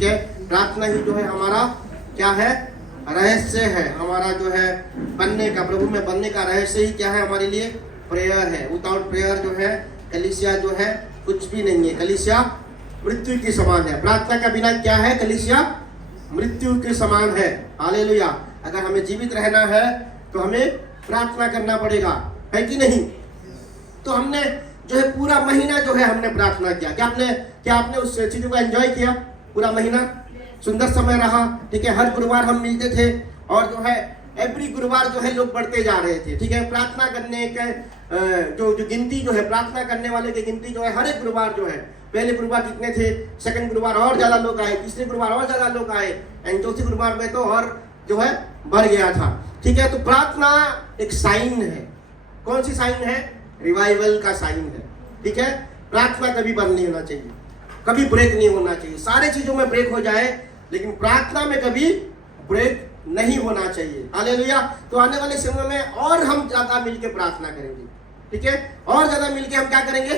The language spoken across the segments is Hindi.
प्रार्थना ही जो है हमारा क्या है, रहस्य है। हमारा जो है बनने का, प्रभु में बनने का रहस्य ही क्या है हमारे लिए, प्रेयर है। विदाउट प्रेयर जो है कलीसिया जो है कुछ भी नहीं है। कलीसिया मृत्यु के समान है। प्रार्थना का बिना क्या है, कलीसिया मृत्यु के समान है। हालेलुया। अगर हमें जीवित रहना है तो हमें प्रार्थना करना पड़ेगा, है कि नहीं। तो हमने जो है पूरा महीना जो है हमने प्रार्थना किया। क्या आपने उस चीज को एंजॉय किया? पूरा महीना सुंदर समय रहा, ठीक है। हर गुरुवार हम मिलते थे और जो है एवरी गुरुवार जो है लोग बढ़ते जा रहे थे, ठीक है। प्रार्थना करने के जो गिनती जो है, प्रार्थना करने वाले की गिनती जो है हर एक गुरुवार जो है, पहले गुरुवार कितने थे, सेकंड गुरुवार और ज्यादा लोग आए, तीसरे गुरुवार और ज्यादा लोग आए, एंड चौथे गुरुवार में तो और जो है बढ़ गया था, ठीक है। तो प्रार्थना एक साइन है। कौन सी साइन है? रिवाइवल का साइन है, ठीक है। प्रार्थना कभी बंद नहीं होना चाहिए, कभी ब्रेक नहीं होना चाहिए। सारे चीजों में ब्रेक हो जाए लेकिन प्रार्थना में कभी ब्रेक नहीं होना चाहिए। हालेलुया। तो आने वाले समय में और हम ज्यादा मिलकर प्रार्थना करेंगे, ठीक है। और ज्यादा मिलकर हम क्या करेंगे,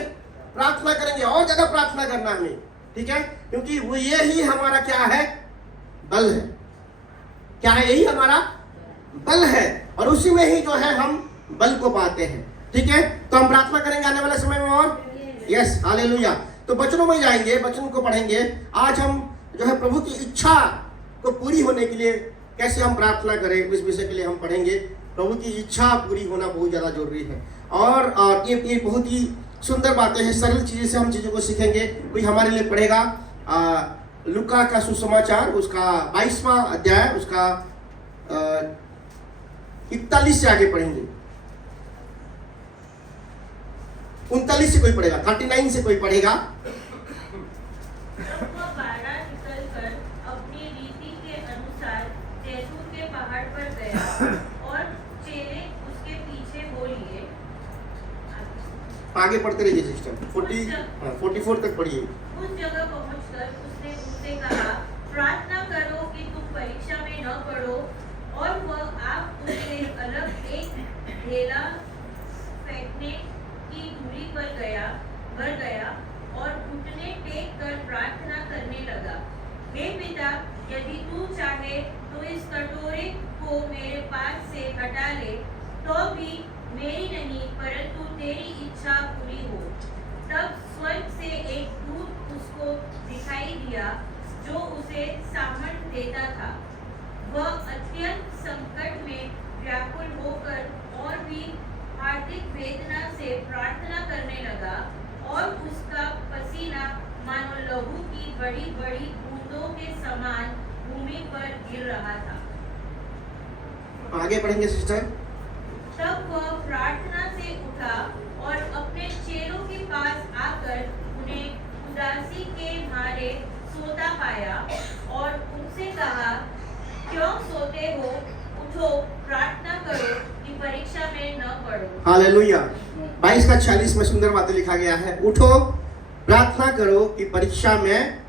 प्रार्थना करेंगे। और ज्यादा प्रार्थना करना हमें, ठीक है। क्योंकि वो ये ही हमारा क्या है, बल है। क्या है? यही हमारा बल है और उसी में ही जो है हम बल को पाते हैं, ठीक है। तो हम प्रार्थना करेंगे आने वाले समय में और यस, हालेलुया। तो वचनों में जाएंगे, वचन को पढ़ेंगे। आज हम जो है प्रभु की इच्छा को पूरी होने के लिए कैसे हम प्रार्थना करें, इस विषय के लिए हम पढ़ेंगे। प्रभु की इच्छा पूरी होना बहुत ज़्यादा जरूरी है और ये बहुत ही सुंदर बातें हैं। सरल चीज़ें से हम चीज़ों को सीखेंगे। कोई हमारे लिए पढ़ेगा लूका का सुसमाचार, उसका 22वां अध्याय, उसका 41 से आगे पढ़ेंगे। 39 से कोई पढ़ेगा, 39 से कोई पढ़ेगा। आगे पढ़ते रहिए सिस्टर, 44 तक पढ़िए। उस जगह पहुंचकर उसने उनसे कहा, प्रार्थना करो कि तुम परीक्षा में न पड़ो। और वह आप उससे अलग एक ढेला फेंकने की दूरी पर गया और घुटने टेक कर प्रार्थना करने लगा, हे पिता, यदि तू चाहे तो इस कटोरे को मेरे पास से हटा ले, तो भी मेरी नहीं परंतु तेरी इच्छा पूरी हो। तब स्वर्ग से एक दूत उसको दिखाई दिया जो उसे सामर्थ देता था। वह अत्यंत संकट में व्याकुल होकर और भी हार्दिक वेदना से प्रार्थना करने लगा और उसका पसीना मानो लहू की बड़ी बड़ी बूंदों के समान भूमि पर गिर रहा था। आगे पढ़ेंगे सिस्टर। तब वह प्रार्थना से उठा और अपने चेलों के पास आकर उन्हें उदासी के मारे सोता पाया और उनसे कहा, क्यों सोते हो? उठो, प्रार्थना करो कि परीक्षा में न पड़ो। हालेलुया। 22 का 46 में सुंदर बातें लिखा गया है, उठो प्रार्थना करो कि परीक्षा में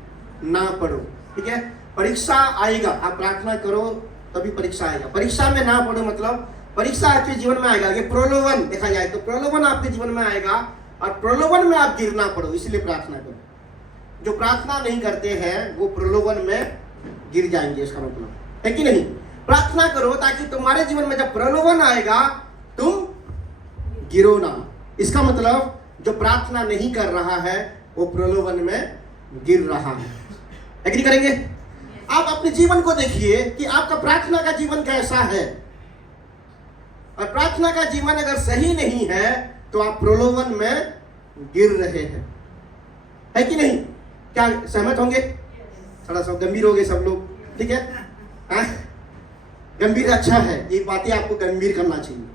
ना पड़ो, ठीक है। परीक्षा आएगा, आप प्रार्थना करो तभी परीक्षा आएगा। परीक्षा में ना पड़ो मतलब परीक्षा आपके जीवन में आएगा। ये प्रलोभन देखा जाए तो प्रलोभन आपके जीवन में आएगा और प्रलोभन में आप गिर ना पड़ो, इसलिए प्रार्थना करो। जो प्रार्थना नहीं करते हैं वो प्रलोभन में गिर जाएंगे, इसका मतलब है कि नहीं। प्रार्थना करो ताकि तुम्हारे जीवन में जब प्रलोभन आएगा तुम गिरो ना। इसका मतलब जो प्रार्थना नहीं कर रहा है वो प्रलोभन में गिर रहा है। एग्री करेंगे? आप अपने जीवन को देखिए कि आपका प्रार्थना का जीवन कैसा है। और प्रार्थना का जीवन अगर सही नहीं है तो आप प्रलोभन में गिर रहे हैं, है कि नहीं। क्या सहमत होंगे? थोड़ा सा गंभीर हो गए सब लोग, ठीक है। गंभीर अच्छा है, ये बातें आपको गंभीर करना चाहिए,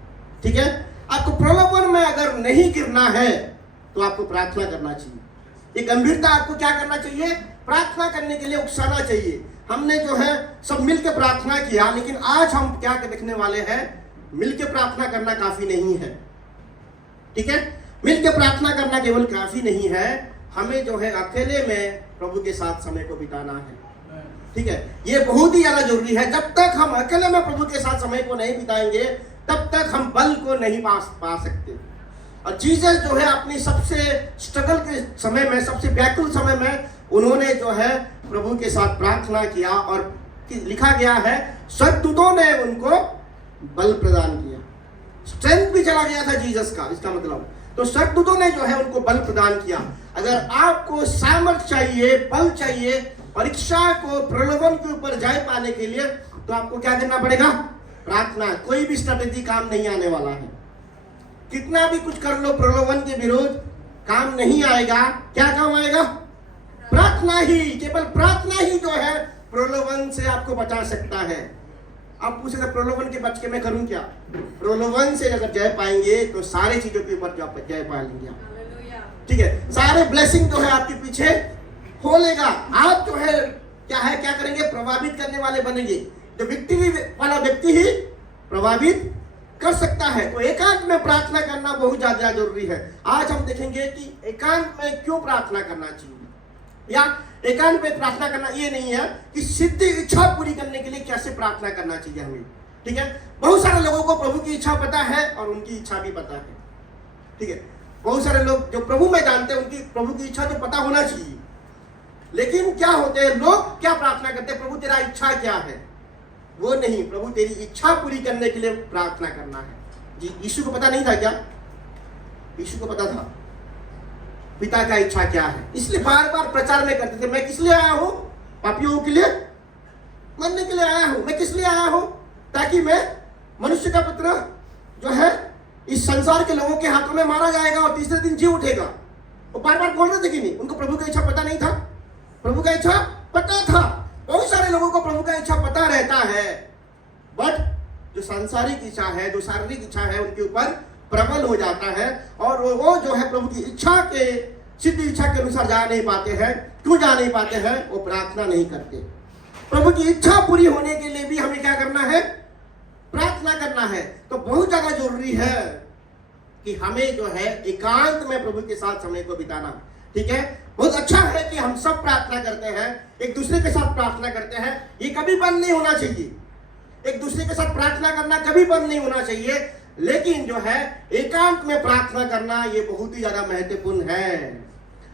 ठीक है। आपको प्रलोभन में अगर नहीं गिरना है तो आपको प्रार्थना करना चाहिए। ये गंभीरता आपको क्या करना चाहिए, प्रार्थना करने के लिए उकसाना चाहिए। हमने जो है सब मिलकर प्रार्थना किया, लेकिन आज हम क्या देखने वाले हैं, मिलकर प्रार्थना करना काफी नहीं है, ठीक है। मिलकर प्रार्थना करना केवल काफी नहीं है, हमें जो है अकेले में प्रभु के साथ समय को बिताना है, ठीक है। ये बहुत ही ज्यादा जरूरी है। जब तक हम अकेले में प्रभु के साथ समय को नहीं बिताएंगे तब तक हम बल को नहीं पा सकते। और जीसस जो है अपनी सबसे स्ट्रगल के समय में, सबसे व्याकुल समय में उन्होंने जो है प्रभु के साथ प्रार्थना किया और लिखा गया है स्वर्गदूतों ने उनको बल प्रदान किया। स्ट्रेंथ भी चला गया था जीसस का, इसका मतलब तो स्वर्गदूतों ने जो है उनको बल प्रदान किया। अगर आपको सामर्थ चाहिए, बल चाहिए परीक्षा को, प्रलोभन के ऊपर जय पाने के लिए, तो आपको क्या करना पड़ेगा? प्रार्थना। कोई भी स्ट्रेटेजी काम नहीं आने वाला है। कितना भी कुछ कर लो प्रलोभन के विरोध, काम नहीं आएगा। क्या काम आएगा? प्रार्थना ही, केवल प्रार्थना ही जो है प्रलोभन से आपको बचा सकता है। आप पूछे प्रलोभन के बच के मैं करूं क्या? प्रलोभन से अगर जय पाएंगे तो सारी चीजों के ऊपर जय पा लेंगे। ठीक है, सारे ब्लेसिंग जो है आपके पीछे हो लेगा। आप जो है क्या करेंगे? प्रभावित करने वाले बनेंगे। जो विक्ट्री वाला व्यक्ति ही प्रभावित कर सकता है। तो एकांत में प्रार्थना करना बहुत ज्यादा जरूरी है। आज हम देखेंगे कि एकांत में क्यों प्रार्थना करना चाहिए, या एकांत में प्रार्थना करना ये नहीं है कि सिद्ध इच्छा पूरी करने के लिए कैसे प्रार्थना करना चाहिए हमें। ठीक है, बहुत सारे लोगों को प्रभु की इच्छा पता है और उनकी इच्छा भी पता है। ठीक है, बहुत सारे लोग जो प्रभु में जानते हैं उनकी प्रभु की इच्छा तो पता होना चाहिए, लेकिन क्या होते हैं लोग, क्या प्रार्थना करते हैं? प्रभु तेरा इच्छा क्या है? वो नहीं, प्रभु तेरी इच्छा पूरी करने के लिए प्रार्थना करना है। जी, यीशु को पता नहीं था क्या? यीशु को पता था पिता का इच्छा क्या है, इसलिए बार बार प्रचार में करते थे। मैं किस लिए आया हूं? पापियों के लिए मरने के लिए आया हूं। मैं किस लिए आया हूं? ताकि मैं मनुष्य का पुत्र जो है इस संसार के लोगों के हाथों में मारा जाएगा और तीसरे दिन जी उठेगा। वो बार बार बोल रहे थे कि नहीं? उनको प्रभु का इच्छा पता नहीं था? प्रभु का इच्छा पता था। बहुत सारे लोगों को प्रभु का इच्छा पता रहता है, बट जो सांसारिक इच्छा है, जो शारीरिक इच्छा है, उनके ऊपर प्रबल हो जाता है और वो जो है प्रभु की इच्छा के, सिद्ध इच्छा के अनुसार जा नहीं पाते हैं। क्यों जा नहीं पाते हैं? वो प्रार्थना नहीं करते। प्रभु की इच्छा पूरी होने के लिए भी हमें क्या करना है? प्रार्थना करना है। तो बहुत ज्यादा जरूरी है कि हमें जो है एकांत में प्रभु के साथ समय को बिताना। ठीक है, बहुत अच्छा है कि हम सब प्रार्थना करते हैं, एक दूसरे के साथ प्रार्थना करते हैं। ये कभी बंद नहीं होना चाहिए। एक दूसरे के साथ प्रार्थना करना कभी बंद नहीं होना चाहिए, लेकिन जो है एकांत में प्रार्थना करना ये बहुत ही ज्यादा महत्वपूर्ण है।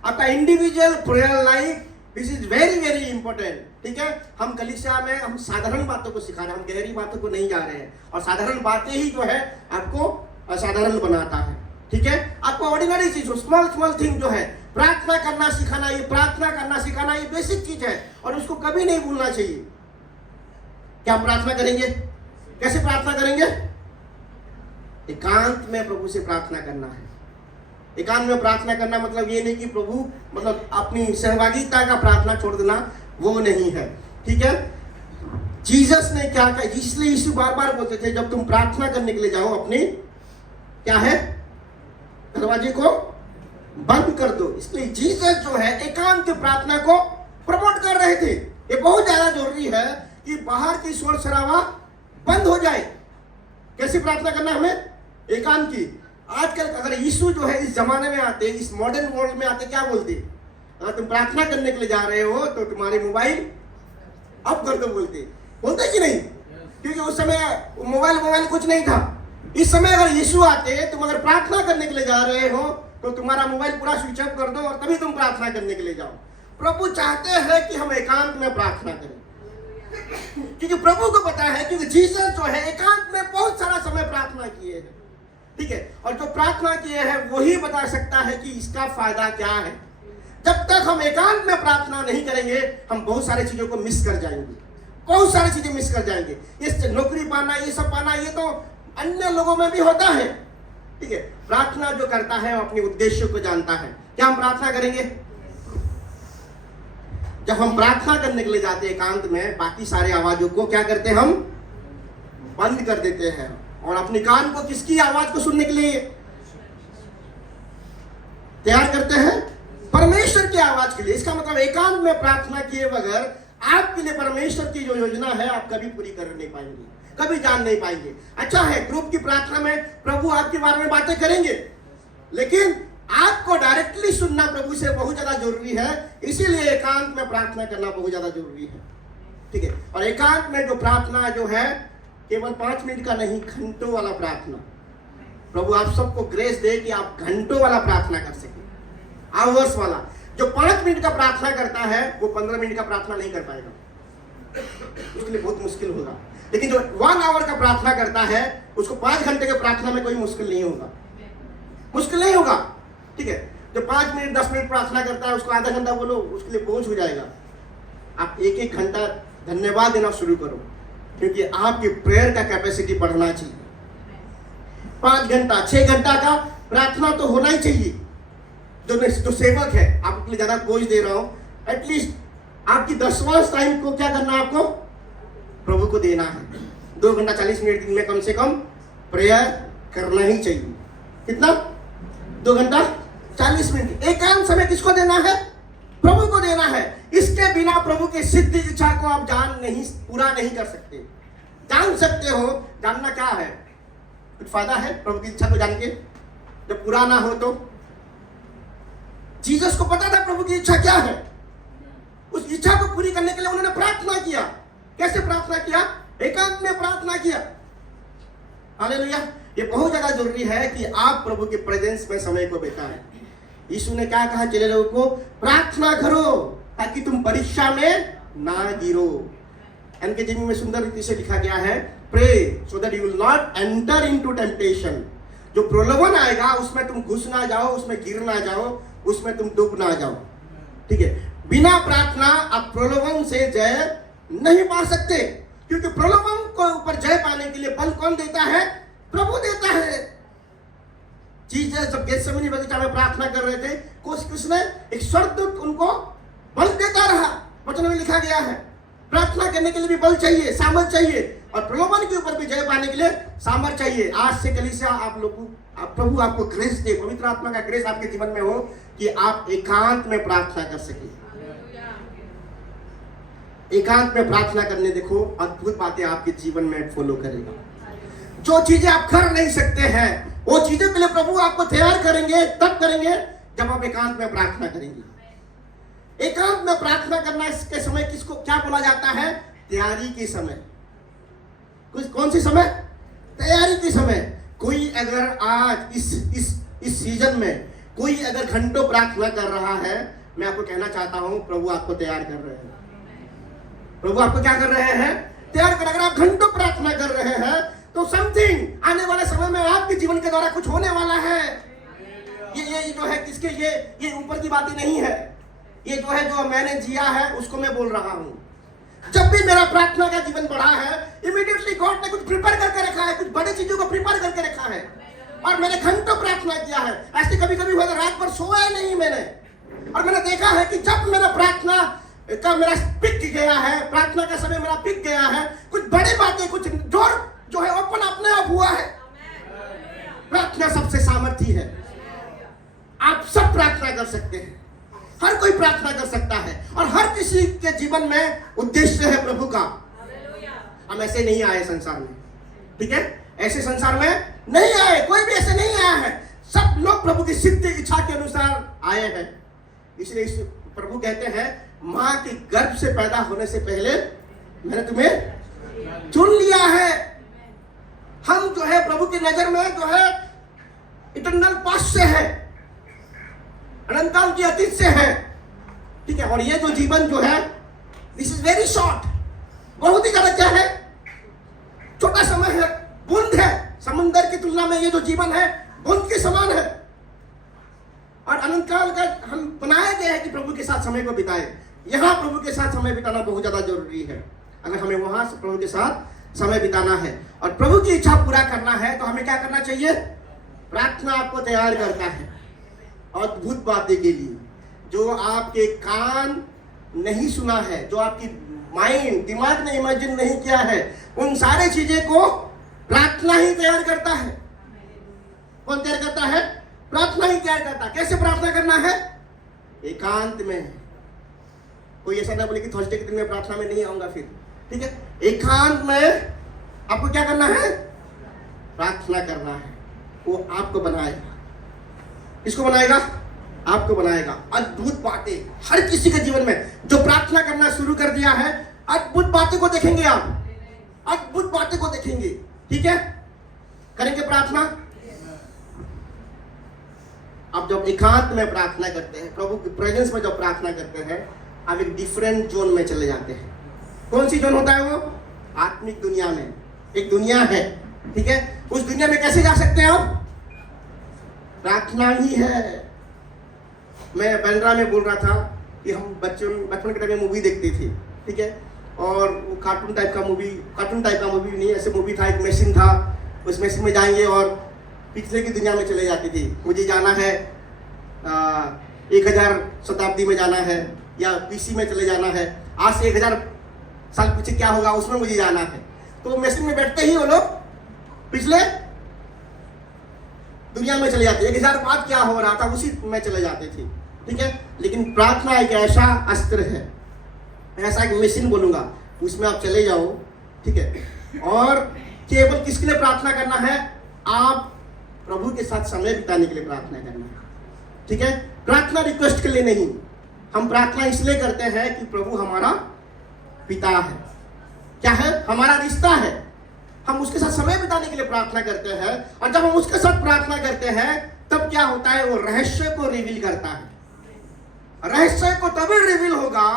आपका individual prayer life, this is very very important. ठीक है, हम कलीसिया में हम साधारण बातों को सिखा रहे हैं, हम गहरी बातों को नहीं जा रहे हैं। और साधारण बातें ही जो है आपको असाधारण बनाता है। ठीक है, आपको ऑर्डिनरी चीज, स्मॉल स्मॉल थिंग जो है प्रार्थना करना सिखाना, ये प्रार्थना करना सिखाना ये बेसिक चीज है और उसको कभी नहीं भूलना चाहिए। क्या प्रार्थना करेंगे? कैसे प्रार्थना करेंगे? एकांत में प्रभु से प्रार्थना करना है। एकांत में प्रार्थना करना मतलब ये नहीं कि प्रभु मतलब अपनी सहभागिता का प्रार्थना छोड़ देना, वो नहीं है। ठीक है, जीसस ने क्या कहा, इसलिए यीशु बार बार बोलते थे जब तुम प्रार्थना करने के लिए जाओ अपने क्या है दरवाजे को बंद कर दो। इसलिए जीसस जो है एकांत प्रार्थना को प्रमोट कर रहे थे। ये बहुत ज्यादा जरूरी है कि बाहर की शोर शराबा बंद हो जाए। कैसी प्रार्थना करना हमें? एकांत की। आजकल अगर यीशु जो है इस जमाने में आते, इस मॉडर्न वर्ल्ड में आते, क्या बोलते? अगर तुम प्रार्थना करने के लिए जा रहे हो तो तुम्हारे मोबाइल ऑफ कर दो बोलते कि नहीं? क्योंकि उस समय मोबाइल कुछ नहीं था। इस समय अगर यीशु आते, तुम अगर प्रार्थना करने के लिए जा रहे हो तो तुम्हारा मोबाइल पूरा स्विच ऑफ कर दो और तभी तुम प्रार्थना करने के लिए जाओ। प्रभु चाहते हैं कि हम एकांत में प्रार्थना करें, क्योंकि प्रभु को पता है, क्योंकि जीसस जो है एकांत में बहुत सारा समय प्रार्थना किए हैं। ठीक है, और जो प्रार्थना किए हैं वही बता सकता है कि इसका फायदा क्या है। जब तक हम एकांत में प्रार्थना नहीं करेंगे हम बहुत सारी चीजों को मिस कर जाएंगे, बहुत सारी चीजें मिस कर जाएंगे। ये नौकरी पाना, ये सब पाना, ये तो अन्य लोगों में भी होता है। ठीक है, प्रार्थना जो करता है वो अपने उद्देश्य को जानता है। क्या हम प्रार्थना करेंगे? जब हम प्रार्थना करने के लिए जाते हैं एकांत में, बाकी सारे आवाजों को क्या करते हैं? हम बंद कर देते हैं और अपने कान को किसकी आवाज को सुनने के लिए तैयार करते हैं? परमेश्वर की आवाज के लिए। इसका मतलब एकांत में प्रार्थना किए बगैर आपके लिए परमेश्वर की जो योजना है आप कभी पूरी कर नहीं पाएंगे, कभी जान नहीं पाएंगे। अच्छा है, ग्रुप की प्रार्थना में प्रभु आपके बारे में बातें करेंगे, लेकिन आपको डायरेक्टली सुनना प्रभु से बहुत ज्यादा जरूरी है। इसीलिए एकांत में प्रार्थना करना बहुत ज्यादा जरूरी है। ठीक है, और एकांत में जो प्रार्थना जो है केवल 5 मिनट का नहीं, घंटों वाला प्रार्थना। प्रभु आप सबको ग्रेस दे कि आप घंटों वाला प्रार्थना कर सके, आवर्स वाला। जो 5 मिनट का प्रार्थना करता है वो 15 मिनट का प्रार्थना नहीं कर पाएगा, उसके लिए बहुत मुश्किल होगा। लेकिन जो 1 आवर का प्रार्थना करता है उसको 5 घंटे के प्रार्थना में कोई मुश्किल नहीं होगा, मुश्किल नहीं होगा। ठीक है, जो 5 मिनट 10 मिनट प्रार्थना करता है उसको आधा घंटा बोलो, उसके लिए पहुंच हो जाएगा। आप 1-1 घंटा धन्यवाद देना शुरू करो, क्योंकि आपकी प्रेयर का कैपेसिटी बढ़ना चाहिए। 5 घंटा 6 घंटा का प्रार्थना तो होना ही चाहिए। जो सेवक है, आपके लिए ज्यादा बोझ दे रहा हूं, एटलीस्ट आपकी 10वां टाइम को क्या करना है, आपको प्रभु को देना है। 2 घंटा 40 मिनट दिन में कम से कम प्रेयर करना ही चाहिए। कितना? 2 घंटा 40 मिनट एकांत समय किसको देना है? प्रभु को देना है। इसके बिना प्रभु की सिद्ध इच्छा को आप पूरा नहीं कर सकते। जान सकते हो, जानना क्या है, कुछ फायदा है प्रभु की इच्छा को जान के जब पूरा ना हो तो? जीसस को पता था प्रभु की इच्छा क्या है, उस इच्छा को पूरी करने के लिए उन्होंने प्रार्थना किया। कैसे प्रार्थना किया? एकांत में प्रार्थना किया। हालेलुया। ये बहुत ज्यादा जरूरी है कि आप प्रभु के प्रेजेंस में समय को बिताएं। यीशु ने क्या कहा चेले लोगों को? प्रार्थना करो ताकि तुम परीक्षा में ना गिरो। एनकेजीवी में सुंदर रीति से लिखा गया है, pray so that you will not enter into temptation. जो प्रलोभन आएगा उसमें तुम घुस ना जाओ, उसमें गिर ना जाओ, उसमें तुम डूब ना जाओ। ठीक है, बिना प्रार्थना आप प्रलोभन से जय नहीं पा सकते, क्योंकि प्रलोभन को ऊपर जय पाने के लिए बल कौन देता है? प्रभु देता है। जीसस जब गेत्सेमनी बगीचा में प्रार्थना कर रहे थे, किसने? एक स्वर्गदूत उनको बल देता रहा। वचन में लिखा गया है प्रार्थना करने के लिए भी बल चाहिए, सामर्थ चाहिए, और प्रलोभन के ऊपर भी जय पाने के लिए सामर्थ चाहिए। आज से कलीसिया प्रभु आपको ग्रेस दे, पवित्र आत्मा का ग्रेस आपके जीवन में हो कि आप एकांत में प्रार्थना कर सके। एकांत में प्रार्थना करने देखो अद्भुत बातें आपके जीवन में फॉलो करेगा। जो चीजें आप कर नहीं सकते हैं वो चीजों के लिए प्रभु आपको तैयार करेंगे, तब करेंगे जब आप एकांत में प्रार्थना करेंगे। एकांत में प्रार्थना करना इसके समय किसको क्या बोला जाता है? तैयारी के समय। कौन सी समय? तैयारी के समय। कोई अगर आज इस सीजन में कोई अगर घंटों प्रार्थना कर रहा है, मैं आपको कहना चाहता हूं प्रभु आपको तैयार कर रहे हैं। प्रभु आपको क्या कर रहे हैं? तैयार कर। अगर आप घंटों प्रार्थना कर रहे हैं तो समथिंग आने वाले समय में आपके जीवन के द्वारा कुछ होने वाला है। ये जो है किसके, ये ऊपर की बातें नहीं है, ये जो है जो मैंने जिया है उसको मैं बोल रहा हूं। जब भी मेरा प्रार्थना का जीवन बढ़ा है, इमीडिएटली गॉड ने कुछ प्रिपेयर करके रखा है, कुछ बड़ी चीजों को प्रिपेयर करके रखा है, और मैंने घंटों प्रार्थना किया है। ऐसे कभी कभी हुआ रात भर सोया नहीं मैंने, और मैंने देखा है कि जब मेरा प्रार्थना का मेरा पिक गया है, प्रार्थना का समय मेरा पिक गया है, कुछ बड़ी बातें, कुछ डोर जो है ओपन अपने आप हुआ है। प्रार्थना सबसे सामर्थी है। आप सब प्रार्थना कर सकते हैं, हर कोई प्रार्थना कर सकता है, और हर किसी के जीवन में उद्देश्य है प्रभु का। हम ऐसे नहीं आए संसार में, ठीक है? ऐसे संसार में नहीं आए, कोई भी ऐसे नहीं आया है। सब लोग प्रभु की सिद्ध इच्छा के अनुसार आए हैं। इसलिए प्रभु कहते हैं, मां के गर्भ से पैदा होने से पहले मैंने तुम्हें चुन लिया है। हम जो है प्रभु की नजर में जो है इटर्नल पास्ट से है, अनंतकाल की अतीत से है, ठीक है? और ये जो जीवन जो है दिस इज वेरी शॉर्ट, बहुत ही ज्यादा क्या है, छोटा समय है, बूंद है। समुद्र की तुलना में ये जो जीवन है बूंद के समान है। और अनंतकाल का हम बनाए गए हैं कि प्रभु के साथ समय को बिताए। यहाँ प्रभु के साथ समय बिताना बहुत ज्यादा जरूरी है। अगर हमें वहां से प्रभु के साथ समय बिताना है और प्रभु की इच्छा पूरा करना है तो हमें क्या करना चाहिए? प्रार्थना आपको तैयार करता है अद्भुत बातें के लिए, जो आपके कान नहीं सुना है, जो आपकी माइंड, दिमाग ने इमेजिन नहीं किया है, उन सारे चीजें को प्रार्थना ही तैयार करता है। कौन तैयार करता है? प्रार्थना ही तैयार करता। कैसे प्रार्थना करना है? एकांत में। कोई ऐसा ना बोले कि थर्सडे के दिन में प्रार्थना में नहीं आऊंगा फिर, ठीक है? एकांत में आपको क्या करना है? प्रार्थना करना है। वो आपको बनाएगा। किसको बनाएगा? आपको बनाएगा। अद्भुत बातें हर किसी के जीवन में, जो प्रार्थना करना शुरू कर दिया है, अद्भुत बातें को देखेंगे आप, अद्भुत बातें को देखेंगे, ठीक है? करेंगे प्रार्थना। आप जब एकांत में प्रार्थना करते हैं, प्रभु की प्रेजेंस में जब प्रार्थना करते हैं, आप एक डिफरेंट जोन में चले जाते हैं। कौन सी जोन होता है वो? आत्मिक दुनिया में एक दुनिया है, ठीक है। उस दुनिया में कैसे जा सकते हैं आप? प्रार्थना ही है। मैं बैंड्रा में बोल रहा था कि हम बचपन के टाइम में मूवी देखते थे, ठीक है, और वो कार्टून टाइप का मूवी नहीं, ऐसे मूवी था, एक मशीन था, उस मशीन में जाएंगे और पिछले की दुनिया में चले जाते थे। मुझे जाना है 1000 शताब्दी में जाना है, या BC में चले जाना है, आज से 1000 साल पीछे क्या होगा उसमें मुझे जाना है। तो मशीन में बैठते ही वो लोग पिछले दुनिया में चले जाते, 1000 बाद क्या हो रहा था उसी में चले जाते थे, ठीक है। लेकिन प्रार्थना एक ऐसा अस्त्र है, ऐसा एक मशीन बोलूंगा, उसमें आप चले जाओ, ठीक है। और केवल किसके लिए प्रार्थना करना है? आप प्रभु के साथ समय बिताने के लिए प्रार्थना करना है, ठीक है। प्रार्थना रिक्वेस्ट के लिए नहीं, हम प्रार्थना इसलिए करते हैं कि प्रभु हमारा पिता है, क्या है? हमारा रिश्ता है। हम उसके साथ समय बिताने के लिए प्रार्थना करते हैं, और जब हम उसके साथ प्रार्थना करते हैं तब क्या होता है? वो रहस्य को रिवील करता है। रहस्य को तभी रिवील होगा,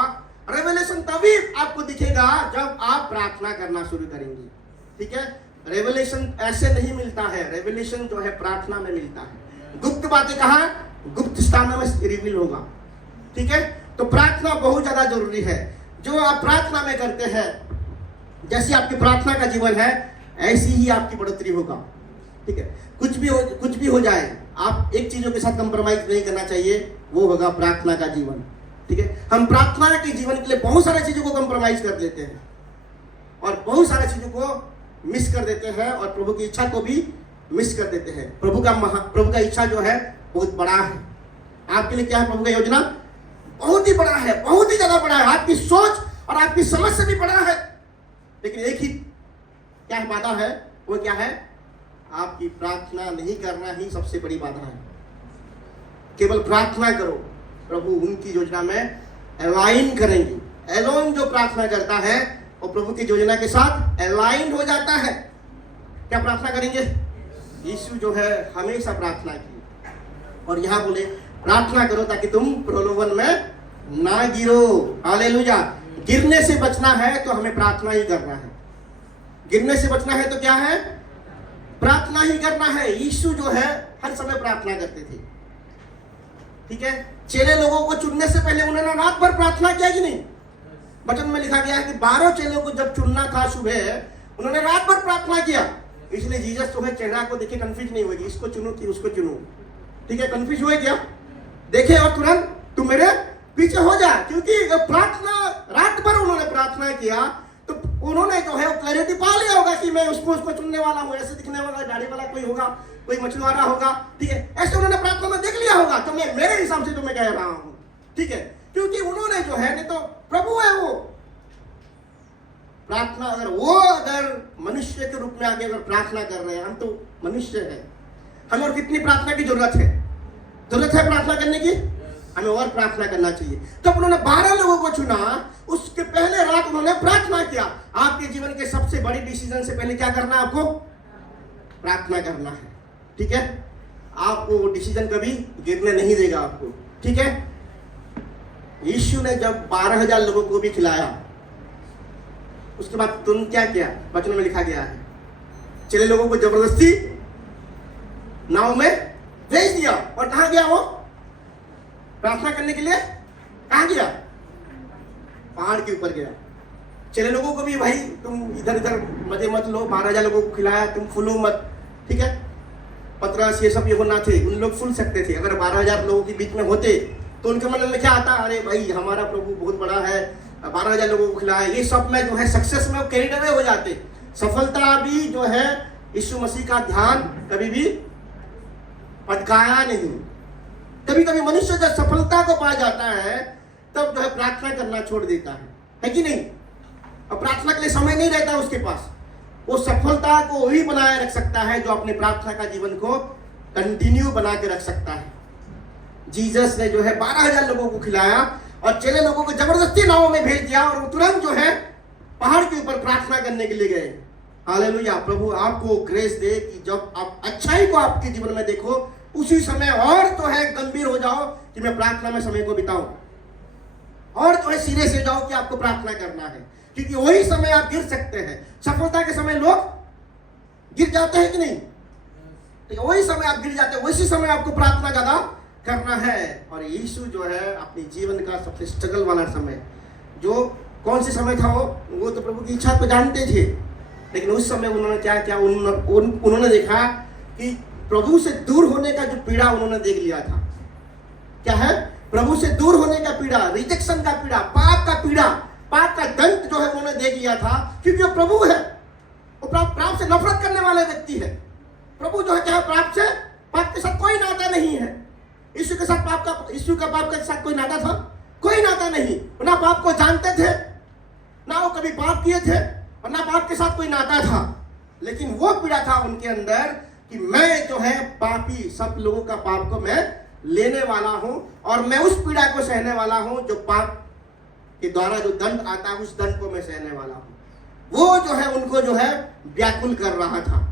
रेवलेशन तभी आपको दिखेगा जब आप प्रार्थना करना शुरू करेंगे, ठीक है। रेवलेशन ऐसे नहीं मिलता है, रेवलेशन जो है प्रार्थना में मिलता है। गुप्त बातें कहाँ? गुप्त स्थानों में रिवील होगा, ठीक है। तो प्रार्थना बहुत ज्यादा जरूरी है। जो आप प्रार्थना में करते हैं, जैसी आपकी प्रार्थना का जीवन है, ऐसी ही आपकी बढ़ोतरी होगा, ठीक है। कुछ भी हो जाए, आप एक चीजों के साथ कंप्रोमाइज नहीं करना चाहिए, वो होगा प्रार्थना का जीवन, ठीक है। हम प्रार्थना के जीवन के लिए बहुत सारी चीजों को कंप्रोमाइज कर लेते हैं और बहुत सारी चीजों को मिस कर देते हैं, और प्रभु की इच्छा को भी मिस कर देते हैं। प्रभु का इच्छा जो है बहुत बड़ा है आपके लिए। क्या है प्रभु का योजना? बहुत ही बड़ा है, बहुत ही ज्यादा बड़ा है, आपकी सोच और आपकी समझ से भी बड़ा है। लेकिन एक ही क्या बाधा है? वो क्या है? आपकी प्रार्थना नहीं करना ही सबसे बड़ी बाधा है। केवल प्रार्थना करो, प्रभु उनकी योजना में अलाइन करेंगे। एलोन जो प्रार्थना करता है वो प्रभु की योजना के साथ अलाइन हो जाता है। क्या प्रार्थना करेंगे? यीशु जो है हमेशा प्रार्थना की, और यहाँ बोले प्रार्थना करो ताकि तुम प्रलोभन में ना गिरो। हालेलुया। गिरने से बचना है तो हमें प्रार्थना ही करना है। गिरने से बचना है तो क्या है? प्रार्थना ही करना है। यीशु जो है हर समय प्रार्थना करते थे, ठीक है। चेले लोगों को चुनने से पहले उन्होंने रात भर प्रार्थना किया कि नहीं? वचन में लिखा गया है कि 12 चेलों को जब चुनना था सुबह, उन्होंने रात भर प्रार्थना किया। इसलिए जीसस जो है चेहरा को देखे कंफ्यूज नहीं होगी, इसको चुनूं कि उसको चुनूं, ठीक है। कंफ्यूज हुए क्या? देखे और तुरंत तुम मेरे पीछे हो जा, क्योंकि प्रार्थना रात भर उन्होंने प्रार्थना किया, तो उन्होंने जो है क्लैरिटी पा लिया होगा कि मैं उसको चुनने वाला हूँ। ऐसे दिखने वाला दाढ़ी वाला कोई होगा, कोई मछुआरा होगा, ठीक है। ऐसे उन्होंने प्रार्थना में देख लिया होगा। तो मैं मेरे हिसाब से तो मैं कह रहा हूँ, ठीक है, क्योंकि उन्होंने जो है, नहीं तो प्रभु है वो। प्रार्थना अगर मनुष्य के रूप में आगे अगर प्रार्थना कर रहे हैं, हम तो मनुष्य है, हमें और कितनी प्रार्थना की जरूरत है? जरूरत है प्रार्थना करने की, हमें और प्रार्थना करना चाहिए। तो उन्होंने 12 लोगों को चुना, उसके पहले रात उन्होंने प्रार्थना किया। आपके जीवन के सबसे बड़ी डिसीजन से पहले क्या करना है? आपको प्रार्थना करना है, ठीक है। आपको वो डिसीजन कभी गिरने नहीं देगा आपको, ठीक है। यीशु ने जब 12,000 लोगों को भी खिलाया, उसके बाद तुम क्या किया? वचन में लिखा गया है, चले लोगों को जबरदस्ती नाव में भेज दिया। और कहां गया वो प्रार्थना करने के लिए? कहां गया? पहाड़ के ऊपर गया। चले लोगों को भी, भाई तुम इधर इधर मजे मत लो, 12,000 लोगों को खिलाया, तुम फूलो मत, ठीक है। पतरस ये सब होना थे, उन लोग फूल सकते थे। अगर 12,000 लोगों के बीच में होते तो उनके मन में क्या आता? अरे भाई हमारा प्रभु बहुत बड़ा है, 12,000 लोगों को खिलाया। ये सब में जो है सक्सेस में कैरिड अवे हो जाते। सफलता भी जो है यीशु मसीह का ध्यान कभी भी भटकाया नहीं। कभी कभी मनुष्य जब सफलता को पा जाता है तब जो है प्रार्थना करना छोड़ देता है कि नहीं? और प्रार्थना के लिए समय नहीं रहता उसके पास। वो सफलता को वही बनाए रख सकता है जो अपने प्रार्थना का जीवन को कंटिन्यू बना के रख सकता है। जीसस ने जो है 12,000 लोगों को खिलाया और चेले लोगों को जबरदस्ती नाव में भेज दिया, और तुरंत जो है पहाड़ के ऊपर प्रार्थना करने के लिए गए। हालेलुया। प्रभु आपको ग्रेस दे कि जब आप अच्छाई को आपके जीवन में देखो उसी समय और तो है गंभीर हो जाओ कि मैं प्रार्थना में समय को बिताऊं, और तो है सिरे से जाओ कि आपको प्रार्थना करना है, क्योंकि वही समय आप गिर सकते हैं। सफलता के समय लोग गिर जाते हैं कि नहीं? तो वही समय आप गिर जाते हैं, वैसे समय आपको प्रार्थना ज्यादा करना है। और यीशु जो है अपने जीवन का सबसे स्ट्रगल वाला समय, जो कौन से समय था वो तो प्रभु की इच्छा को जानते थे, लेकिन उस समय उन्होंने क्या किया, उन्होंने देखा कि प्रभु से दूर होने का जो पीड़ा उन्होंने देख लिया था। क्या है? प्रभु से दूर होने का पीड़ा, रिजेक्शन का पीड़ा, पाप का पीड़ा, पाप का दंड जो है उन्होंने देख लिया था, क्योंकि वो प्रभु है, वो पाप से नफरत करने वाले व्यक्ति है। प्रभु जो है क्या, पाप के साथ कोई नाता नहीं है। यीशु के साथ पाप के साथ कोई नाता था? कोई नाता नहीं। ना पाप को जानते थे, ना वो कभी पाप किए थे, और ना पाप के साथ कोई नाता था। लेकिन वो पीड़ा था उनके अंदर कि मैं जो है पापी, सब लोगों का पाप को मैं लेने वाला हूं, और मैं उस पीड़ा को सहने वाला हूं जो पाप के द्वारा जो दंड आता है, उस दंड को मैं सहने वाला हूं। वो जो है उनको जो है व्याकुल कर रहा था।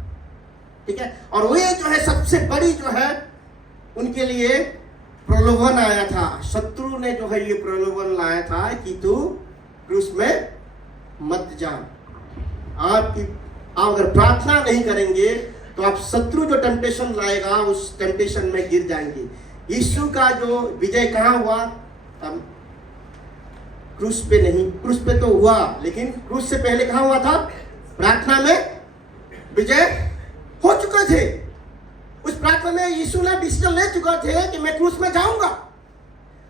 ठीक है, और वो जो है सबसे बड़ी जो है उनके लिए प्रलोभन आया था। शत्रु ने जो है ये प्रलोभन लाया था कि तू क्रूस में मत जा। आप अगर प्रार्थना नहीं करेंगे तो आप शत्रु जो टेम्पटेशन लाएगा उस टेम्पटेशन में गिर जाएंगे। यीशु का जो विजय कहाँ हुआ? क्रूस पे नहीं, क्रूस पे तो हुआ, लेकिन क्रूस से पहले कहाँ हुआ था? प्रार्थना में विजय हो चुके थे। उस प्रार्थना में यीशु ने डिसीजन ले चुका थे कि मैं क्रूस में जाऊंगा,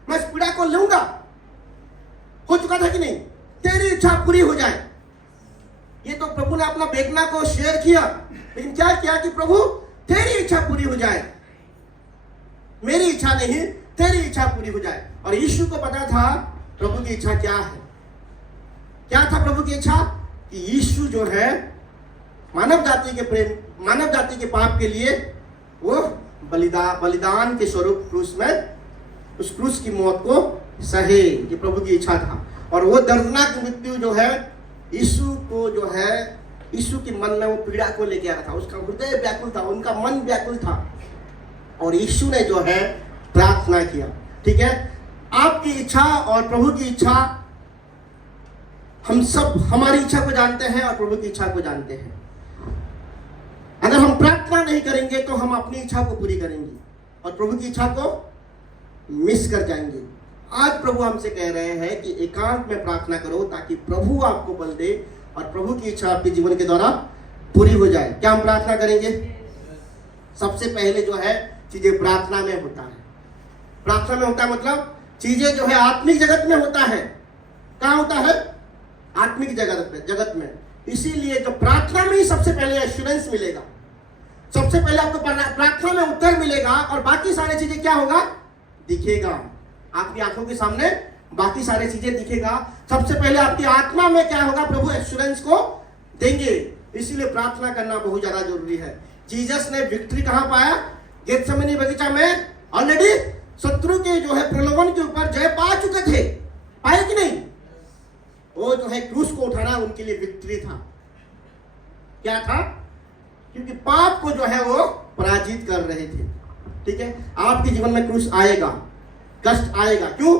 मैं इस पीड़ा को लूंगा। हो चुका था कि नहीं? तेरी इच्छा पूरी हो जाए। ये तो प्रभु ने अपना बेगना को शेयर किया, लेकिन क्या किया कि प्रभु तेरी इच्छा पूरी हो जाए, मेरी इच्छा नहीं, तेरी इच्छा पूरी हो जाए। और यीशु को पता था प्रभु की इच्छा क्या है। क्या था प्रभु की इच्छा? कि यीशु जो है मानव जाति के प्रेम, मानव जाति के पाप के लिए वो बलिदान के स्वरूप क्रूस में, उस क्रूस की मौत को सहे। ये प्रभु की इच्छा था। और वो दर्दनाक मृत्यु जो है यीशु को जो है, यीशु के मन में वो पीड़ा को लेके आया था। उसका हृदय व्याकुल था, उनका मन व्याकुल था, और यीशु ने जो है प्रार्थना किया। ठीक है, आपकी इच्छा और प्रभु की इच्छा, हम सब हमारी इच्छा को जानते हैं और प्रभु की इच्छा को जानते हैं। अगर हम प्रार्थना नहीं करेंगे तो हम अपनी इच्छा को पूरी करेंगे और प्रभु की इच्छा को मिस कर जाएंगे। आज प्रभु हमसे कह रहे हैं कि एकांत में प्रार्थना करो ताकि प्रभु आपको बल दे और प्रभु की इच्छा आपके जीवन के द्वारा पूरी हो जाए। क्या हम प्रार्थना करेंगे? सबसे पहले जो है चीजें प्रार्थना में होता है। प्रार्थना में होता है मतलब चीजें जो है आत्मिक जगत में होता है। कहाँ होता है? आत्मिक जगत में। इसीलिए जो प्रार्थना में ही सबसे पहले एश्योरेंस मिलेगा, सबसे पहले आपको प्रार्थना में उत्तर मिलेगा, और बाकी सारी चीजें क्या होगा? दिखेगा आपकी आंखों के सामने, बाकी सारी चीजें दिखेगा। सबसे पहले आपकी आत्मा में क्या होगा? प्रभु एश्योरेंस को देंगे। इसीलिए प्रार्थना करना बहुत ज्यादा जरूरी है। जीसस ने विक्ट्री कहां पाया? गेत्सेमनी बगीचा में ऑलरेडी शत्रु के जो है प्रलोभन के ऊपर जय पा चुके थे। पाए कि नहीं? वो जो है क्रूस को उठाना उनके लिए विक्ट्री था। क्या था? क्योंकि पाप को जो है वो पराजित कर रहे थे। ठीक है, आपके जीवन में क्रूस आएगा, कष्ट आएगा। क्यों?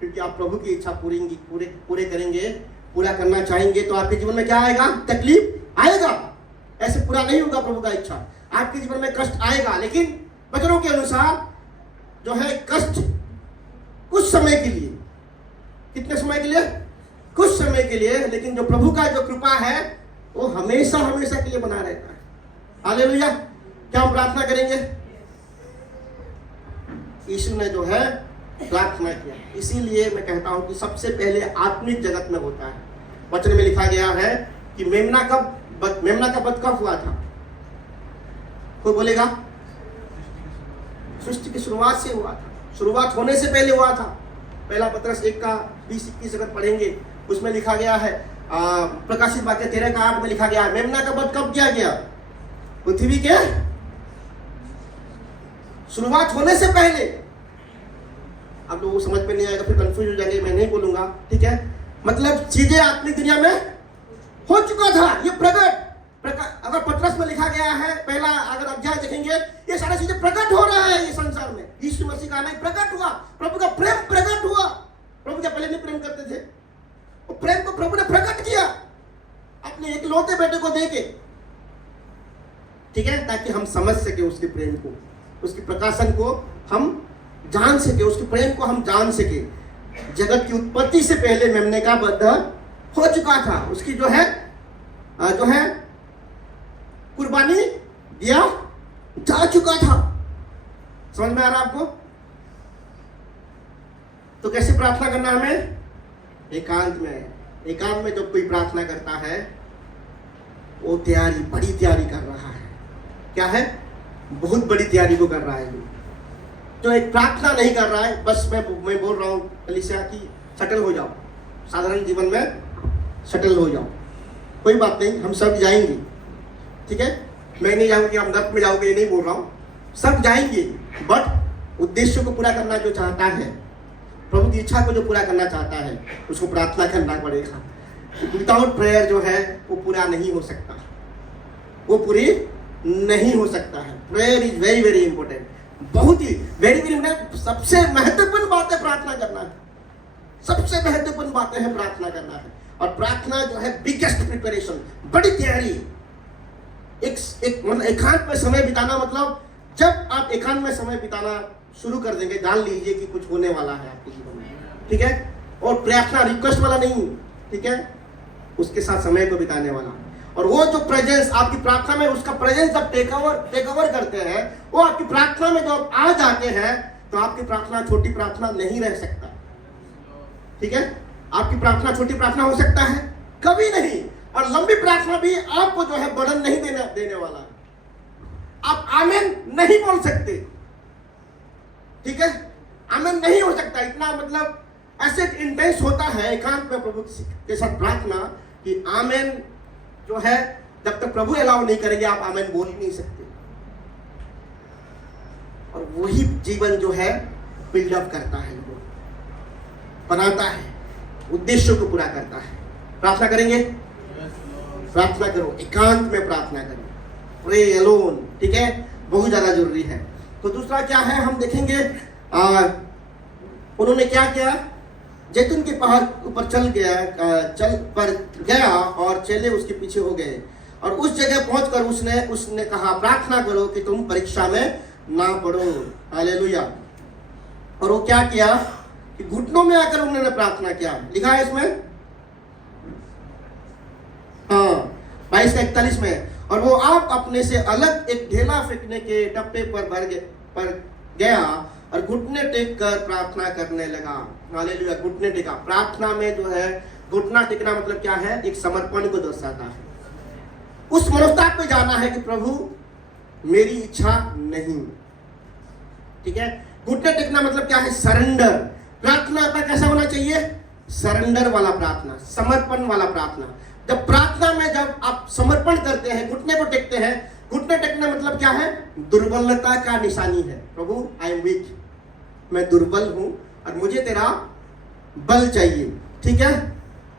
क्योंकि आप प्रभु की इच्छा पूरे करेंगे, पूरा करना चाहेंगे, तो आपके जीवन में क्या आएगा? तकलीफ आएगा। ऐसे पूरा नहीं होगा प्रभु का इच्छा। आपके जीवन में कष्ट आएगा, लेकिन वचनों के अनुसार जो है कष्ट कुछ समय के लिए। कितने समय के लिए? कुछ समय के लिए। लेकिन जो प्रभु का जो कृपा है वो हमेशा हमेशा के लिए बना रहता है। हालेलुया। क्या हम प्रार्थना करेंगे? यीशु ने जो है प्रार्थना किया। इसीलिए मैं कहता हूं कि सबसे पहले आत्मिक जगत में होता है। वचन में लिखा गया है कि मेमना का वध कब हुआ था? कोई बोलेगा? सृष्टि की शुरुआत से हुआ था। शुरुआत होने से पहले हुआ था। पहला पत्रस 1 का 20-21 अगर पढ़ेंगे उसमें लिखा गया है, प्रकाशित वाक्य 13 का 8 में लिखा गया है, मेमना का वध कब किया गया? पृथ्वी के शुरुआत होने से पहले। आप लोगों को समझ में नहीं आएगा, फिर कंफ्यूज हो जाएंगे, मैं नहीं बोलूंगा। ठीक है, मतलब चीजें आत्मिक दुनिया में हो चुका था। ये अगर पत्रस में लिखा गया है, पहला अगर अध्याय देखेंगे, ये सारी चीजें प्रकट हो रहा है ये संसार में। यीशु मसीह का आना प्रकट हुआ, प्रभु का प्रेम प्रकट हुआ। प्रभु क्या पहले नहीं प्रेम करते थे? और प्रेम को प्रभु ने प्रकट किया अपने इकलौते बेटे को देके, ठीक है, ताकि हम समझ सके उसके प्रेम को, उसके प्रकाशन को हम जान सके, उसके प्रेम को हम जान सके। जगत की उत्पत्ति से पहले मेमने का बद्ध हो चुका था, उसकी जो है कुर्बानी दिया जा चुका था। समझ में आ रहा आपको? तो कैसे प्रार्थना करना हमें? एकांत में। एकांत में जब कोई प्रार्थना करता है वो तैयारी, बड़ी तैयारी कर रहा है। क्या है? बहुत बड़ी तैयारी को कर रहा है। जो एक प्रार्थना नहीं कर रहा है, बस मैं बोल रहा हूं कलीसिया की सेटल हो जाओ, साधारण जीवन में सेटल हो जाओ, कोई बात नहीं, हम सब जाएंगे, ठीक है। मैं नहीं जाऊंगा कि हम नर्क में जाओगे, ये नहीं बोल रहा हूं, सब जाएंगे, बट उद्देश्य को पूरा करना जो चाहता है, प्रभु की इच्छा को जो पूरा करना चाहता है, उसको प्रार्थना करना पड़ेगा। विदाउट प्रेयर जो है वो पूरा नहीं हो सकता, वो पूरी नहीं हो सकता है। Prayer is very very important, बहुत ही वेरी वेरी इंपॉर्टेंट। सबसे महत्वपूर्ण बात है प्रार्थना करना है, सबसे महत्वपूर्ण बातें हैं प्रार्थना करना है। और प्रार्थना जो है बिगेस्ट प्रिपरेशन, बड़ी तैयारी। एक मतलब एकांत में समय बिताना, मतलब जब आप एकांत में समय बिताना शुरू कर देंगे, जान लीजिए कि कुछ होने वाला है आपके जीवन में, ठीक है। और प्रार्थना रिक्वेस्ट वाला नहीं, ठीक है, उसके साथ समय को बिताने वाला। और वो जो प्रेजेंस आपकी प्रार्थना में, उसका प्रेजेंस जब टेक ओवर करते हैं, वो आपकी प्रार्थना में जब आ जाते हैं, तो आपकी प्रार्थना छोटी प्रार्थना नहीं रह सकता, ठीक है। आपकी प्रार्थना छोटी प्रार्थना हो सकता है? कभी नहीं। और लंबी प्रार्थना भी आपको जो है बर्डन नहीं देने वाला है। आप आमेन नहीं बोल सकते, ठीक है, आमेन नहीं हो सकता। इतना मतलब ऐसे इंटेंस होता है एकांत में प्रभु के साथ प्रार्थना कि आमेन जो है जब तक प्रभु अलाउ नहीं करेंगे आप आमेन बोल ही नहीं सकते। और वही जीवन जो है बिल्डअप करता है, बनाता है, उद्देश्यों को पूरा करता है। प्रार्थना करेंगे? प्रार्थना करो, एकांत में प्रार्थना करो, प्रे अलोन, ठीक है, बहुत ज्यादा जरूरी है। तो दूसरा क्या है हम देखेंगे, उन्होंने क्या किया, जैतून के पहाड़ ऊपर चल गया और चेले उसके पीछे हो गए। और उस जगह पहुंचकर उसने कहा प्रार्थना करो कि तुम परीक्षा में ना पड़ो। हालेलुया। और वो क्या किया कि घुटनों में आकर उन्होंने प्रार्थना किया। लिखा है इसमें, हाँ 22:41 में। और वो आप अपने से अलग एक ढेला फेंकने के टप्पे पर गया और घुटने टेक कर प्रार्थना करने लगा। हालेलुया। घुटने टेका। प्रार्थना में जो है घुटना टेकना मतलब क्या है? एक समर्पण को दर्शाता है। उस मनोस्ताप पे जाना है कि प्रभु मेरी इच्छा नहीं, ठीक है। घुटने टेकना मतलब क्या है? सरेंडर। प्रार्थना का कैसा होना चाहिए? सरेंडर वाला प्रार्थना, समर्पण वाला प्रार्थना। जब प्रार्थना में जब आप समर्पण करते हैं, घुटने को टेकते हैं, घुटने टेकना मतलब क्या है? दुर्बलता का निशानी है। प्रभु आई एम वीक, मैं दुर्बल हूं और मुझे तेरा बल चाहिए, ठीक है।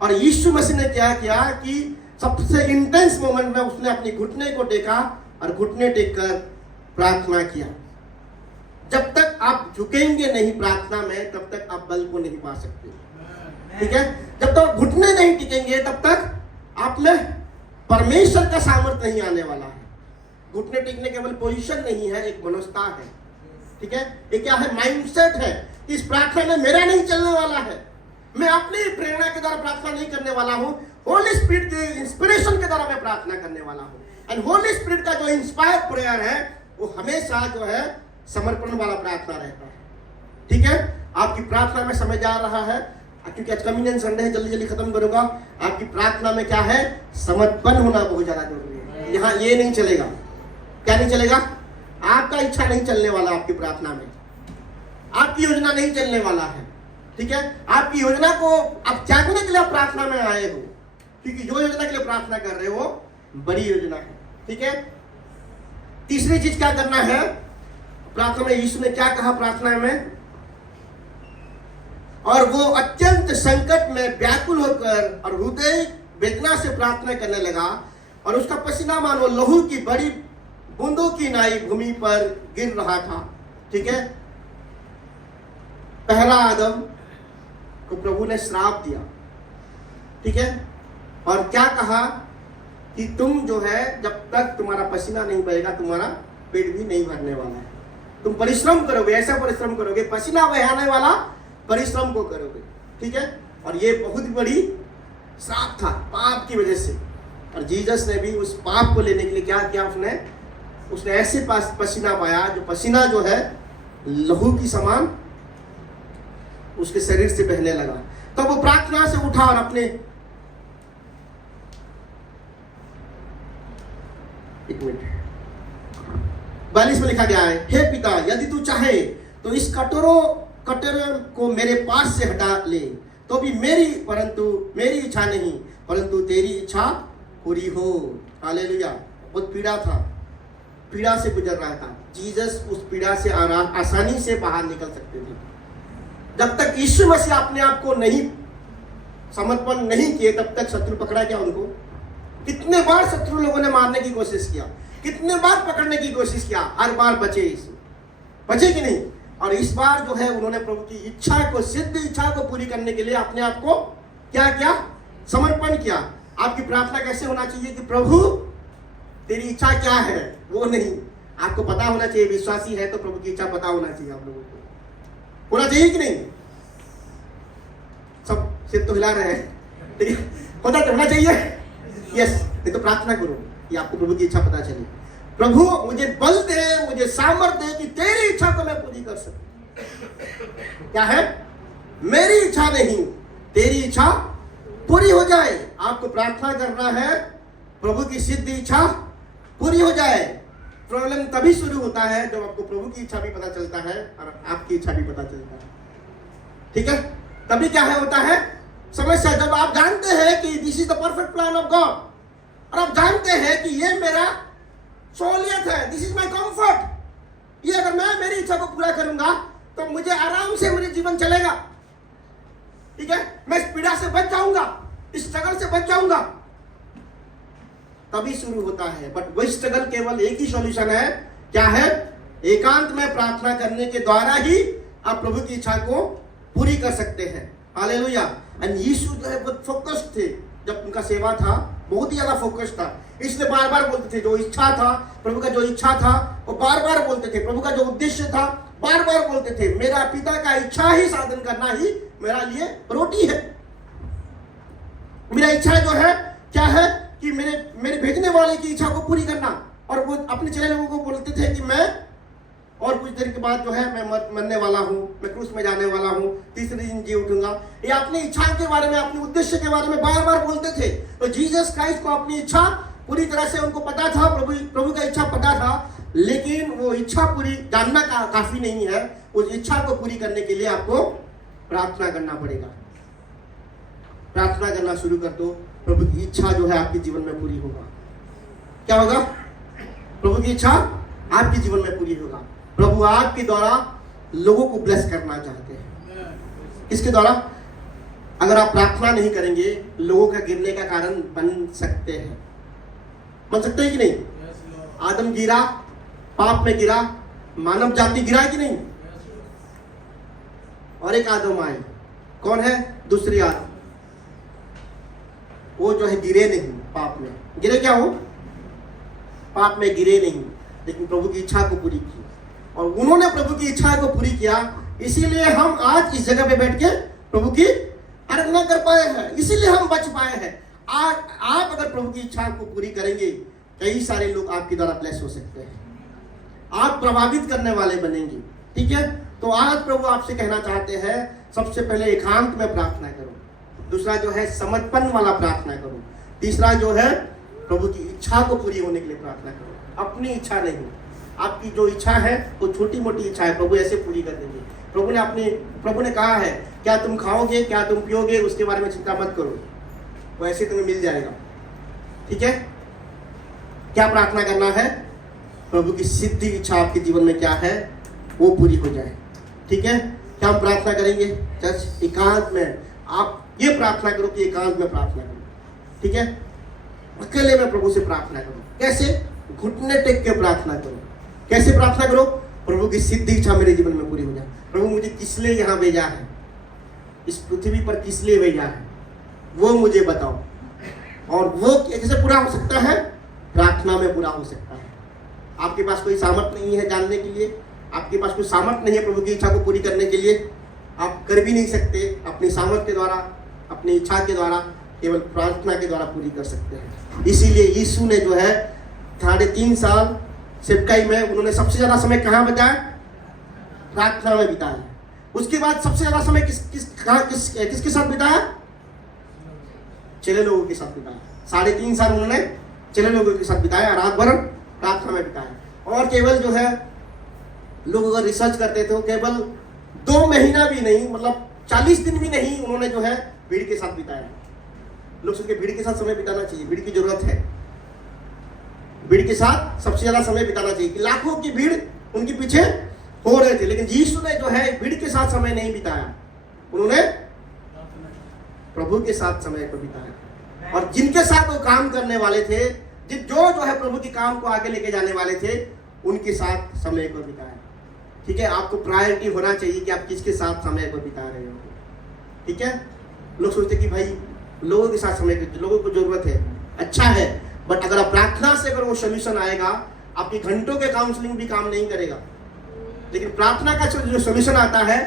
और यीशु मसीह ने क्या किया कि सबसे इंटेंस मोमेंट में उसने अपने घुटने को टेका और घुटने टेक कर प्रार्थना किया। जब तक आप झुकेंगे नहीं प्रार्थना में, तब तक आप बल को नहीं पा सकते, ठीक है। जब तक घुटने नहीं टिकेंगे तब तक आप में परमेश्वर का सामर्थ्य नहीं आने वाला है। घुटने टिकने केवल पोजीशन नहीं है, एक मनोस्ता है, ठीक है। ये क्या है? माइंडसेट है। इस प्रार्थना में मेरा नहीं चलने वाला है, मैं अपनी प्रेरणा के द्वारा प्रार्थना नहीं करने वाला हूँ, होली स्पिरिट के इंस्पिरेशन के द्वारा मैं प्रार्थना करने वाला हूँ। एंड होली स्पिरिट का जो इंस्पायर प्रेयर है वो हमेशा जो है समर्पण वाला प्रार्थना रहता है, ठीक है। आपकी प्रार्थना में समय जा रहा है, क्योंकि आज कम्युनियन संडे है, जल्दी जल्दी खत्म करूंगा। आपकी प्रार्थना में क्या है? समर्पण होना बहुत ज्यादा जरूरी है। यहाँ ये नहीं चलेगा। क्या नहीं चलेगा? आपका इच्छा नहीं चलने वाला आपकी प्रार्थना में, आपकी योजना नहीं चलने वाला है, ठीक है। आपकी योजना को आप त्यागने के लिए आप प्रार्थना में आए हो, क्योंकि जो योजना के लिए प्रार्थना कर रहे हो बड़ी योजना है, ठीक है। तीसरी चीज क्या करना है प्रार्थना में? यीशु ने क्या कहा प्रार्थना में? और वो अत्यंत संकट में व्याकुल होकर और हृदय वेदना से प्रार्थना करने लगा। और उसका पसीना मानो लहू की बड़ी बूंदों की नाई भूमि पर गिर रहा था। ठीक है, पहला आदम को प्रभु ने श्राप दिया। ठीक है, और क्या कहा कि तुम जो है जब तक तुम्हारा पसीना नहीं बहेगा तुम्हारा पेट भी नहीं भरने वाला है। तुम परिश्रम करोगे, ऐसा परिश्रम करोगे, पसीना बहाने वाला परिश्रम को करोगे। ठीक है, और ये बहुत बड़ी श्राप था पाप की वजह से। और जीसस ने भी उस पाप को लेने के लिए क्या किया, उसने ऐसे पसीना पाया जो पसीना जो है लहू की समान उसके शरीर से बहने लगा। तब वो प्रार्थना से उठा और अपने 42 में लिखा गया है, हे पिता यदि तू चाहे तो इस कटोरे को मेरे पास से हटा ले, तो भी मेरी इच्छा नहीं परंतु तेरी इच्छा पूरी हो। हालेलुया। बहुत पीड़ा था, पीड़ा से गुजर रहा था। जीसस उस पीड़ा से आसानी से बाहर निकल सकते थे। जब तक यीशु मसीह अपने आप को नहीं समर्पण नहीं किए तब तक शत्रु पकड़ा क्या उनको? कितने बार शत्रु लोगों ने मारने की कोशिश किया, कितने बार पकड़ने की कोशिश किया, हर बार बचे कि नहीं? और इस बार जो है उन्होंने प्रभु की इच्छा को, सिद्ध इच्छा को पूरी करने के लिए अपने आप को क्या किया? समर्पण किया। आपकी प्रार्थना कैसे होना चाहिए कि प्रभु तेरी इच्छा क्या है, वो नहीं, आपको पता होना चाहिए। विश्वासी है तो प्रभु की इच्छा पता होना चाहिए आप लोगों को, होना चाहिए कि नहीं? सब सिर तो हिला रहे हैं, ठीक है, पता तो होना चाहिए। यस, नहीं तो प्रार्थना करो कि आपको प्रभु की इच्छा पता चले। प्रभु मुझे बल दे, मुझे सामर्थ्य दे कि तेरी इच्छा को मैं पूरी कर सकूं। क्या है? मेरी इच्छा नहीं, तेरी इच्छा पूरी हो जाए। आपको प्रार्थना करना है प्रभु की सिद्ध इच्छा पूरी हो जाए। प्रॉब्लम तभी शुरू होता है जब आपको प्रभु की इच्छा भी पता चलता है और आपकी इच्छा भी पता चलता है। ठीक है, तभी क्या है होता है समस्या, जब आप जानते हैं कि this is the perfect plan of God, और आप जानते हैं कि ये मेरा सहूलियत है, दिस इज माय कंफर्ट, ये अगर मैं मेरी इच्छा को पूरा करूंगा तो मुझे आराम से मेरे जीवन चलेगा। ठीक है, मैं इस पीड़ा से बच जाऊंगा, इस स्ट्रगल से बच जाऊंगा, तभी शुरू होता है। बट वही स्ट्रगल केवल एक ही सॉल्यूशन है, क्या है? एकांत में प्रार्थना करने के द्वारा ही आप प्रभु की इच्छा को पूरी कर सकते हैं। हालेलुया। एंड यीशु जो है बहुत फोकस्ड थे, जब उनका सेवा था बहुत ही ज्यादा फोकस था, इसलिए बार बार बोलते थे। जो इच्छा था प्रभु का, जो इच्छा था वो बार बार बोलते थे। प्रभु का जो उद्देश्य था बार बार बोलते थे, मेरा पिता का इच्छा ही साधन करना ही मेरा लिए रोटी है। मेरा इच्छा जो है क्या है कि मेरे भेजने वाले की इच्छा को पूरी करना। और वो अपने चेले लोगों को बोलते थे कि मैं और कुछ देर के बाद जो है मैं मरने वाला हूँ, मैं क्रूस में जाने वाला हूँ, तीसरे दिन जी उठूंगा। ये अपनी इच्छा के बारे में, अपने उद्देश्य के बारे में बार बार बोलते थे। तो जीसस क्राइस्ट को अपनी इच्छा पूरी तरह से उनको पता था, प्रभु का इच्छा पता था, लेकिन वो इच्छा पूरी जानना काफी नहीं है। उस इच्छा को पूरी करने के लिए आपको प्रार्थना करना पड़ेगा। प्रार्थना करना शुरू कर दो, प्रभु की इच्छा जो है आपके जीवन में पूरी होगा। क्या होगा? प्रभु की इच्छा आपके जीवन में पूरी होगा। प्रभु आपके द्वारा लोगों को ब्लेस करना चाहते हैं। किसके द्वारा? अगर आप प्रार्थना नहीं करेंगे, लोगों का गिरने का कारण बन सकते हैं। बन सकते हैं कि नहीं? आदम गिरा, पाप में गिरा, मानव जाति गिरा कि नहीं? और एक आदम आए, कौन है? दूसरी आदम। वो जो है गिरे नहीं, पाप में गिरे। क्या हो? पाप में गिरे नहीं, लेकिन प्रभु की इच्छा को पूरी की। और उन्होंने प्रभु की इच्छा को पूरी किया, इसीलिए हम आज इस जगह पे बैठ के प्रभु की आराधना कर पाए हैं, इसीलिए हम बच पाए हैं। आज आप अगर प्रभु की इच्छा को पूरी करेंगे, कई सारे लोग आपके द्वारा ब्लेस हो सकते हैं, आप प्रभावित करने वाले बनेंगे। ठीक है, तो आज प्रभु आपसे कहना चाहते हैं, सबसे पहले एकांत में प्रार्थना करो, दूसरा जो है समर्पण वाला प्रार्थना करो, तीसरा जो है प्रभु की इच्छा को पूरी होने के लिए प्रार्थना करो। अपनी इच्छा नहीं, आपकी जो इच्छा है वो छोटी मोटी इच्छा है, प्रभु ऐसे पूरी कर देंगे। प्रभु ने कहा है, क्या तुम खाओगे, क्या तुम पियोगे, उसके बारे में चिंता मत करो, वो ऐसे तुम्हें मिल जाएगा। ठीक है, क्या प्रार्थना करना है? प्रभु की सिद्ध इच्छा आपके जीवन में क्या है वो पूरी हो जाए। ठीक है, क्या हम प्रार्थना करेंगे? चर्च एकांत में आप ये प्रार्थना करो कि एकांत में प्रार्थना करो। ठीक है, अकेले में प्रभु से प्रार्थना करो। कैसे? घुटने टेक के प्रार्थना करो। कैसे प्रार्थना करो? प्रभु की सिद्ध इच्छा मेरे जीवन में पूरी हो जाए। प्रभु मुझे किस लिए यहाँ भेजा है, इस पृथ्वी पर किस लिए भेजा है, वो मुझे बताओ। और वो कैसे पूरा हो सकता है? प्रार्थना में पूरा हो सकता है। आपके पास कोई सामर्थ नहीं है जानने के लिए, आपके पास कोई सामर्थ नहीं है प्रभु की इच्छा को पूरी करने के लिए, आप कर भी नहीं सकते अपनी सामर्थ के द्वारा, अपनी इच्छा के द्वारा, केवल प्रार्थना के द्वारा पूरी कर सकते हैं। इसीलिए यीशु ने जो है 3.5 साल सेवकाई में उन्होंने सबसे ज्यादा समय कहाँ बिताया? प्रार्थना में बिताया। उसके बाद सबसे ज्यादा समय किसके साथ बिताया? चेले लोगों के साथ बिताया। 3.5 साल उन्होंने चेले लोगों के साथ बिताया, रात भर प्रार्थना में बिताया। और केवल जो है लोग अगर रिसर्च करते थे, केवल 2 महीना भी नहीं, मतलब 40 दिन भी नहीं उन्होंने जो है भीड़ के साथ बिताया। लोग सोचते भीड़ के साथ समय बिताना चाहिए, भीड़ की जरूरत है, भीड़ के साथ सबसे ज्यादा समय बिताना चाहिए। लाखों की भीड़ उनके पीछे हो रहे थे, लेकिन यीशु ने जो है भीड़ के साथ समय नहीं बिताया, उन्होंने प्रभु के साथ समय को बिताया। और जिनके साथ वो काम करने वाले थे, जो है प्रभु के काम को आगे लेके जाने वाले थे, उनके साथ समय को बिताया। ठीक है, आपको प्रायोरिटी होना चाहिए कि आप किसके साथ समय को बिता रहे हो। ठीक है, लोग सोचते कि भाई लोगों के साथ समय, लोगों को जरूरत है, अच्छा है, बट अगर आप प्रार्थना से अगर वो सोल्यूशन आएगा, आपकी घंटों के काउंसलिंग भी काम नहीं करेगा। लेकिन प्रार्थना का जो सोल्यूशन आता है,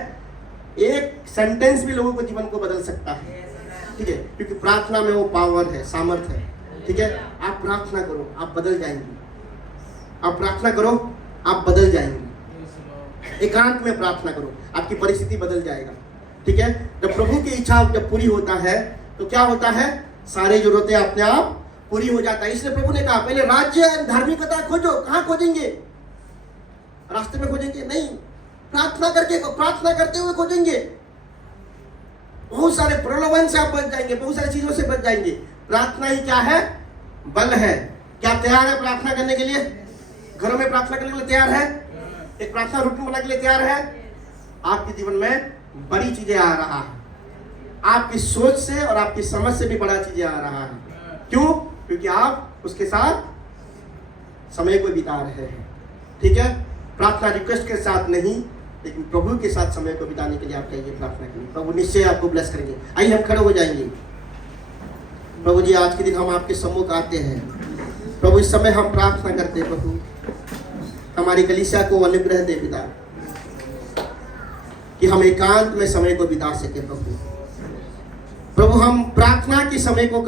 एक सेंटेंस भी लोगों को जीवन को बदल सकता है। ठीक है, क्योंकि प्रार्थना में वो पावर है, सामर्थ है। ठीक है, आप प्रार्थना करो, आप बदल जाएंगे। आप प्रार्थना करो, आप बदल जाएंगे। एकांत में प्रार्थना करो, आपकी परिस्थिति बदल जाएगा। ठीक है, जब प्रभु की इच्छा जब पूरी होता है तो क्या होता है? सारी जरूरतें अपने आप पूरी हो जाता है। इसलिए प्रभु ने कहा पहले राज्य धार्मिकता खोजो। कहाँ खोजेंगे? रास्ते में खोजेंगे? नहीं, प्रार्थना करते हुए खोजेंगे। बहुत सारे प्रलोभन से आप बच जाएंगे, बहुत सारी चीजों से बच जाएंगे। प्रार्थना ही क्या है? बल है। क्या तैयार है प्रार्थना करने के लिए? घरों में प्रार्थना करने के लिए तैयार है? एक प्रार्थना रूटीन बनाने के लिए तैयार है? आपके जीवन में बड़ी चीजें आ रहा है, आपकी सोच से और आपकी समझ से भी बड़ा चीजें आ रहा है। क्यों? क्योंकि आप उसके साथ समय को बिता रहे हैं। ठीक है, प्रार्थना रिक्वेस्ट के साथ नहीं, लेकिन प्रभु के साथ समय को बिताने के लिए आप चाहिए प्रार्थना करिए। प्रभु निश्चय आपको ब्लेस करेंगे। आइए हम खड़े हो जाएंगे। प्रभु जी, आज के दिन हम आपके सम्मुख आते हैं। प्रभु इस समय हम प्रार्थना करते हैं, प्रभु हमारी कलीसिया को अनुग्रह दे पिता, कि हम एकांत में समय को बिता सके। प्रभु हम प्रार्थना के समय को